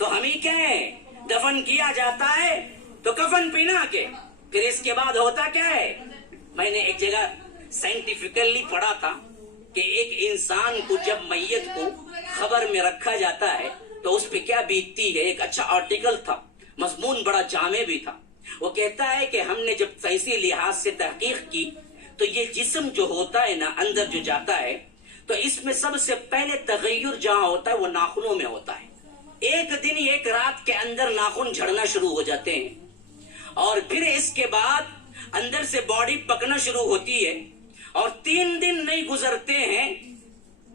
تو ہم ہی کہیں دفن کیا جاتا ہے تو کفن پہنا کے، پھر اس کے بعد ہوتا کیا ہے؟ میں نے ایک جگہ سائنٹیفکلی پڑھا تھا کہ ایک انسان کو جب میت کو خبر میں رکھا جاتا ہے تو اس پہ کیا بیتتی ہے. ایک اچھا آرٹیکل تھا، مضمون بڑا جامع بھی تھا. وہ کہتا ہے کہ ہم نے جب سائنسی لحاظ سے تحقیق کی تو یہ جسم جو ہوتا ہے نا، اندر جو جاتا ہے، تو اس میں سب سے پہلے تغیر جہاں ہوتا ہے وہ ناخنوں میں ہوتا ہے. ایک دن ایک رات کے اندر ناخن جھڑنا شروع ہو جاتے ہیں، اور پھر اس کے بعد اندر سے باڈی پکنا شروع ہوتی ہے، اور 3 دن نہیں گزرتے ہیں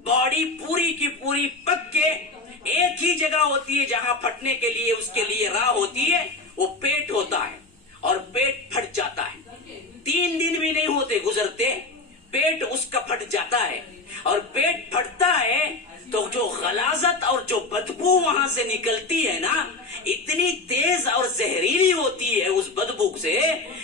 باڈی پوری کی پوری پک کے ایک ہی جگہ ہوتی ہے جہاں پھٹنے کے لیے اس کے لیے راہ ہوتی ہے، وہ پیٹ ہوتا ہے، اور پیٹ پھٹ جاتا ہے. 3 دن بھی نہیں ہوتے گزرتے، پیٹ اس کا پھٹ جاتا ہے. اور پیٹ پھٹتا ہے تو جو غلاظت اور جو بدبو وہاں سے نکلتی ہے نا، اتنی تیز اور زہریلی ہوتی ہے اس بدبو سے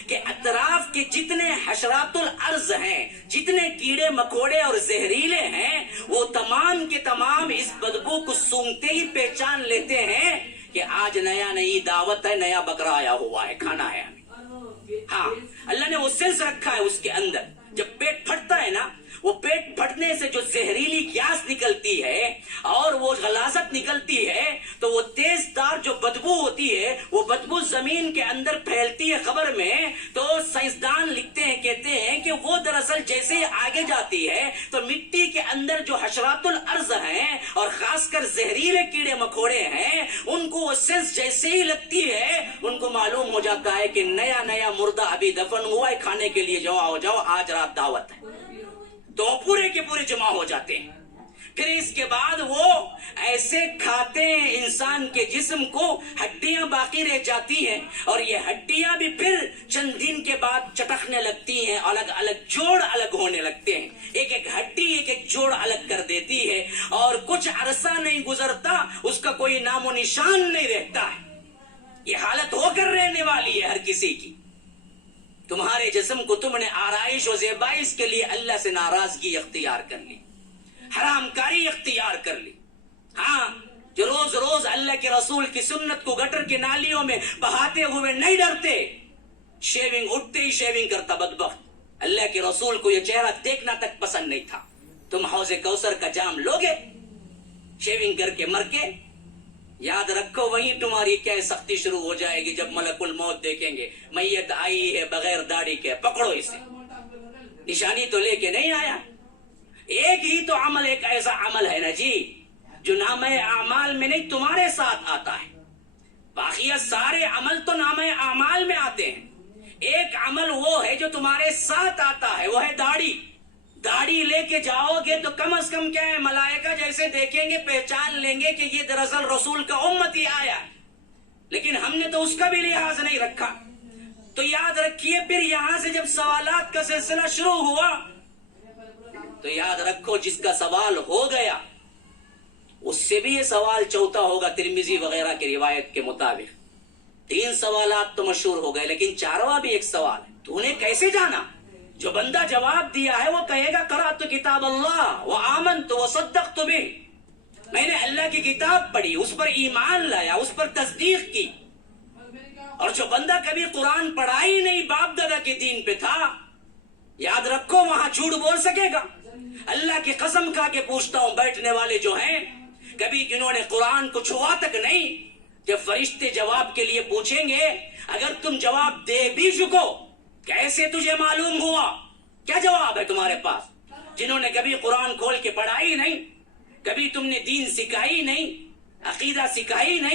کہ اطراف کے جتنے حشرات الارض ہیں، جتنے کیڑے مکوڑے اور زہریلے ہیں، وہ تمام کے تمام اس بدبو کو سونگتے ہی پہچان لیتے ہیں کہ آج نئی دعوت ہے، نیا بکرا آیا ہوا ہے، کھانا ہے ہمیں. ہاں، اللہ نے وہ سینس رکھا ہے اس کے اندر. جب پیٹ پھٹتا ہے نا، وہ پیٹ پھٹنے سے جو زہریلی گیس نکلتی ہے اور وہ غلاظت نکلتی ہے، تو وہ تیز تار جو بدبو ہوتی ہے، وہ بدبو زمین کے اندر پھیلتی ہے خبر میں. تو سائنسدان لکھتے ہیں، کہتے ہیں کہ وہ دراصل جیسے ہی آگے جاتی ہے تو مٹی کے اندر جو حشرات الارض ہیں اور خاص کر زہریلے کیڑے مکوڑے ہیں، ان کو وہ سینس جیسے ہی لگتی ہے، ان کو معلوم ہو جاتا ہے کہ نیا مردہ ابھی دفن ہوا ہے، کھانے کے لیے جمع ہو جاؤ، آج رات دعوت ہے. تو پورے کے پورے جمع ہو جاتے ہیں. پھر اس کے بعد وہ ایسے کھاتے ہیں انسان کے جسم کو، ہڈیاں باقی رہ جاتی ہیں، اور یہ ہڈیاں بھی پھر چند دن کے بعد چٹکنے لگتی ہیں، الگ الگ جوڑ الگ ہونے لگتے ہیں. ایک ہڈی ایک جوڑ الگ کر دیتی ہے، اور کچھ عرصہ نہیں گزرتا اس کا کوئی نام و نشان نہیں رہتا ہے. یہ حالت ہو کر رہنے والی ہے ہر کسی کی. تمہارے جسم کو تم نے آرائش و زیبائش کے لیے اللہ سے ناراضگی اختیار کر لی، حرام کاری اختیار کر لی. ہاں، جو روز روز اللہ کے رسول کی سنت کو گٹر کی نالیوں میں بہاتے ہوئے نہیں ڈرتے، شیونگ اٹھتے ہی شیونگ کرتا بدبخت. اللہ کے رسول کو یہ چہرہ دیکھنا تک پسند نہیں تھا. تم حوض کوثر کا جام لوگے شیونگ کر کے مر کے؟ یاد رکھو وہیں تمہاری کیا سختی شروع ہو جائے گی جب ملک الموت دیکھیں گے میت آئی ہے بغیر داڑھی کے، پکڑو اسے. نشانی تو لے کے نہیں آیا. ایک ہی تو عمل، ایک ایسا عمل ہے نا جی جو نامہ اعمال میں نہیں تمہارے ساتھ آتا ہے. باقی سارے عمل تو نامہ اعمال میں آتے ہیں. ایک عمل وہ ہے جو تمہارے ساتھ آتا ہے، وہ ہے داڑھی. داڑھی لے کے جاؤ گے تو کم از کم کیا ہے، ملائکہ جیسے دیکھیں گے پہچان لیں گے کہ یہ دراصل رسول کا امتی آیا. لیکن ہم نے تو اس کا بھی لحاظ نہیں رکھا. تو یاد رکھیے، پھر یہاں سے جب سوالات کا سلسلہ شروع ہوا تو یاد رکھو جس کا سوال ہو گیا اس سے بھی یہ سوال چوتھا ہوگا. ترمذی وغیرہ کی روایت کے مطابق 3 سوالات تو مشہور ہو گئے، لیکن 4واں بھی ایک سوال ہے. تو انہیں کیسے جانا؟ جو بندہ جواب دیا ہے وہ کہے گا قرأت کتاب اللہ وآمنت وصدقت بہ، میں نے اللہ کی کتاب پڑھی، اس پر ایمان لایا، اس پر تصدیق کی. اور جو بندہ کبھی قرآن پڑھا ہی نہیں، باپ دادا کے دین پہ تھا، یاد رکھو وہاں جھوٹ بول سکے گا؟ اللہ کی قسم کھا کے پوچھتا ہوں، بیٹھنے والے جو ہیں کبھی جنہوں نے قرآن کو چھوا تک نہیں، جب فرشتے جواب کے لیے پوچھیں گے، اگر تم جواب دے بھی چکو، کیسے تجھے معلوم ہوا؟ کیا جواب ہے تمہارے پاس؟ جنہوں نے کبھی قرآن کھول کے پڑھائی نہیں، کبھی تم نے دین سکھائی نہیں، عقیدہ سکھائی نہیں.